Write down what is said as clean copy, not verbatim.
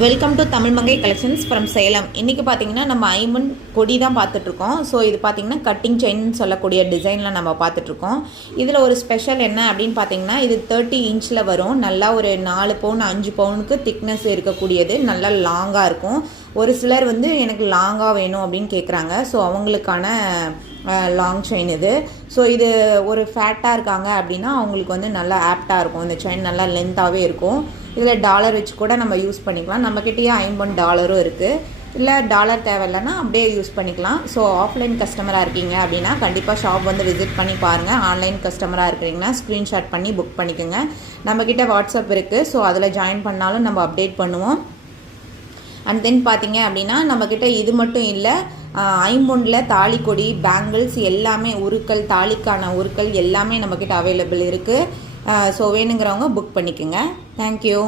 Welcome to Tamil Mangai collections from Salem. இன்றைக்கி பார்த்தீங்கன்னா நம்ம ஐமன் கொடி தான் பார்த்துட்ருக்கோம். ஸோ இது பார்த்திங்கன்னா கட்டிங் செயின் சொல்லக்கூடிய டிசைனில் நம்ம பார்த்துட்ருக்கோம். இதில் ஒரு ஸ்பெஷல் என்ன அப்படின்னு பார்த்தீங்கன்னா, இது 30 இன்ச்சில் வரும். நல்லா ஒரு 4 பவுன் 5 பவுனுக்கு திக்னஸ் இருக்கக்கூடியது, நல்லா லாங்காக இருக்கும். ஒரு சிலர் வந்து எனக்கு லாங்காக வேணும் அப்படின்னு கேட்குறாங்க. ஸோ அவங்களுக்கான லாங் செயின் இது. ஸோ இது ஒரு ஃபேட்டாக இருக்காங்க அப்படின்னா அவங்களுக்கு வந்து நல்லா ஆப்டாக இருக்கும். இந்த செயின் நல்லா லென்த்தாகவே இருக்கும். இதில் டாலர் வச்சு கூட நம்ம யூஸ் பண்ணிக்கலாம். நம்மக்கிட்டேயே $50 இருக்குது. இல்லை டாலர் தேவையில்லைன்னா அப்படியே யூஸ் பண்ணிக்கலாம். ஸோ ஆஃப்லைன் கஸ்டமராக இருக்கீங்க அப்படின்னா கண்டிப்பாக ஷாப் வந்து விசிட் பண்ணி பாருங்கள். ஆன்லைன் கஸ்டமராக இருக்கிறீங்கன்னா ஸ்க்ரீன்ஷாட் பண்ணி புக் பண்ணிக்கோங்க. நம்மக்கிட்ட வாட்ஸ்அப் இருக்குது. ஸோ அதில் ஜாயின் பண்ணாலும் நம்ம அப்டேட் பண்ணுவோம். அண்ட் தென் பார்த்தீங்க அப்படின்னா நம்மக்கிட்ட இது மட்டும் இல்லை, ஐம்பொன்னில் தாலிக்கொடி, பேங்கிள்ஸ் எல்லாமே, உருக்கள், தாலிக்கான உருக்கள் எல்லாமே நம்மக்கிட்ட அவைலபிள் இருக்குது. ஸோ வேணுங்கிறவங்க புக் பண்ணிக்கோங்க. தேங்க்யூ.